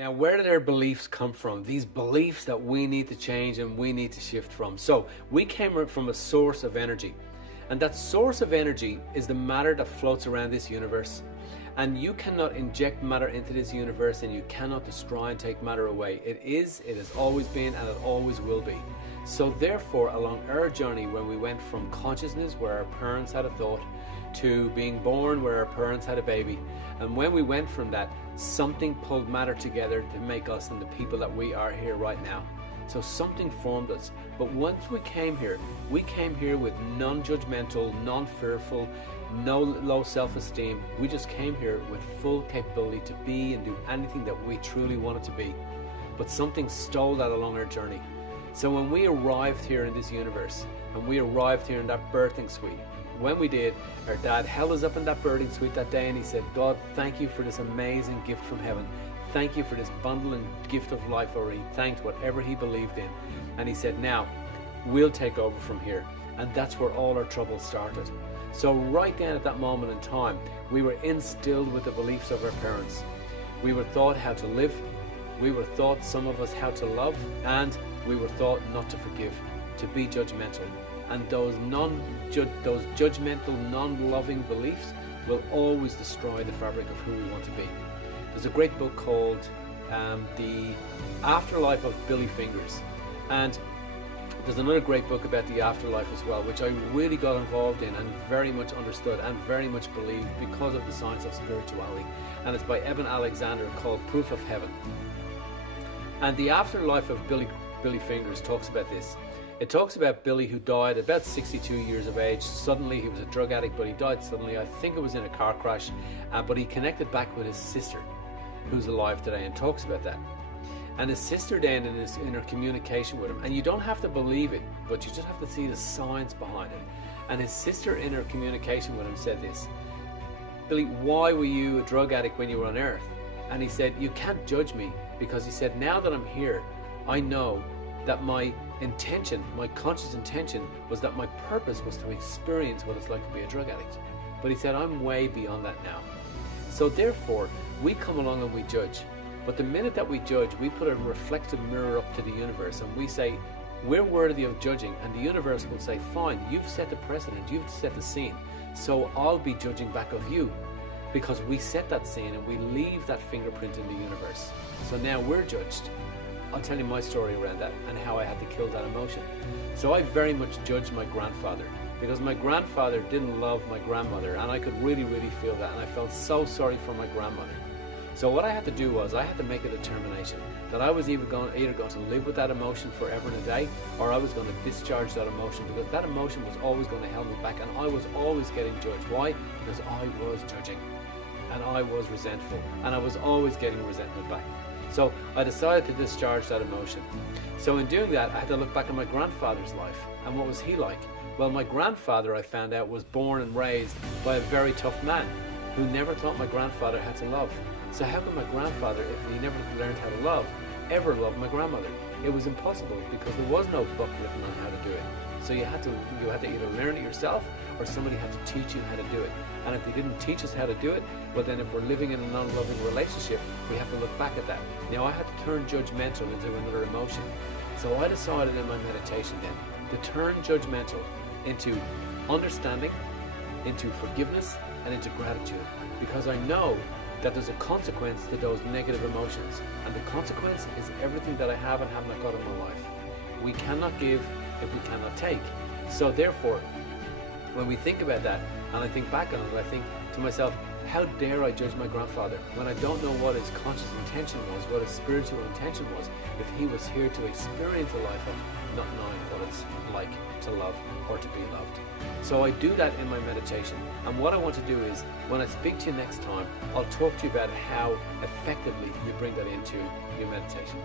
Now, where did our beliefs come from? These beliefs that we need to change and we need to shift from. So we came from a source of energy. And that source of energy is the matter that floats around this universe. And you cannot inject matter into this universe, and you cannot destroy and take matter away. It has always been, and it always will be. So therefore, along our journey, when we went from consciousness, where our parents had a thought, to being born, where our parents had a baby, and when we went from that, something pulled matter together to make us and the people that we are here right now. So something formed us. But once we came here with non-judgmental, non-fearful, no low self-esteem. We just came here with full capability to be and do anything that we truly wanted to be. But something stole that along our journey. So when we arrived here in this universe, and we arrived here in that birthing suite, when we did, our dad held us up in that birthing suite that day and he said, God, thank you for this amazing gift from heaven. Thank you for this bundle and gift of life, or he thanked whatever he believed in. And he said, now, we'll take over from here. And that's where all our trouble started. So right then at that moment in time, we were instilled with the beliefs of our parents. We were taught how to live. We were taught, some of us, how to love. And we were taught not to forgive, to be judgmental. And those judgmental, non-loving beliefs will always destroy the fabric of who we want to be. There's a great book called The Afterlife of Billy Fingers. And there's another great book about the afterlife as well, which I really got involved in and very much understood and very much believed because of the science of spirituality. And it's by Eben Alexander, called Proof of Heaven. And the afterlife of Billy Fingers talks about this. It talks about Billy, who died at about 62 years of age. Suddenly, he was a drug addict, but he died suddenly. I think it was in a car crash, but he connected back with his sister, who's alive today, and talks about that. And his sister then, in her communication with him, and you don't have to believe it, but you just have to see the science behind it. And his sister, in her communication with him, said this: Billy, why were you a drug addict when you were on earth? And he said, you can't judge me, because he said, now that I'm here, I know that my intention, my conscious intention, was that my purpose was to experience what it's like to be a drug addict. But he said, I'm way beyond that now. So therefore, we come along and we judge. But the minute that we judge, we put a reflective mirror up to the universe and we say, we're worthy of judging. And the universe will say, fine, you've set the precedent, you've set the scene, so I'll be judging back of you. Because we set that scene and we leave that fingerprint in the universe. So now we're judged. I'll tell you my story around that and how I had to kill that emotion. So I very much judged my grandfather, because my grandfather didn't love my grandmother, and I could really, really feel that, and I felt so sorry for my grandmother. So what I had to do was I had to make a determination that I was either going to live with that emotion forever and a day, or I was going to discharge that emotion, because that emotion was always going to hold me back, and I was always getting judged. Why? Because I was judging, and I was resentful, and I was always getting resentment back. So I decided to discharge that emotion. So in doing that, I had to look back at my grandfather's life. And what was he like? Well, my grandfather, I found out, was born and raised by a very tough man who never taught my grandfather how to love. So how could my grandfather, if he never learned how to love, ever love my grandmother? It was impossible, because there was no book written on how to do it. So you had to either learn it yourself, or somebody had to teach you how to do it. And if they didn't teach us how to do it, well then if we're living in a non-loving relationship, we have to look back at that. Now I had to turn judgmental into another emotion. So I decided in my meditation then to turn judgmental into understanding, into forgiveness, and into gratitude. Because I know that there's a consequence to those negative emotions. And the consequence is everything that I have and have not got in my life. We cannot give if we cannot take. So therefore, when we think about that, and I think back on it, I think to myself, how dare I judge my grandfather when I don't know what his conscious intention was, what his spiritual intention was, if he was here to experience a life of not knowing what it's like to love or to be loved. So I do that in my meditation. And what I want to do is, when I speak to you next time, I'll talk to you about how effectively you bring that into your meditation.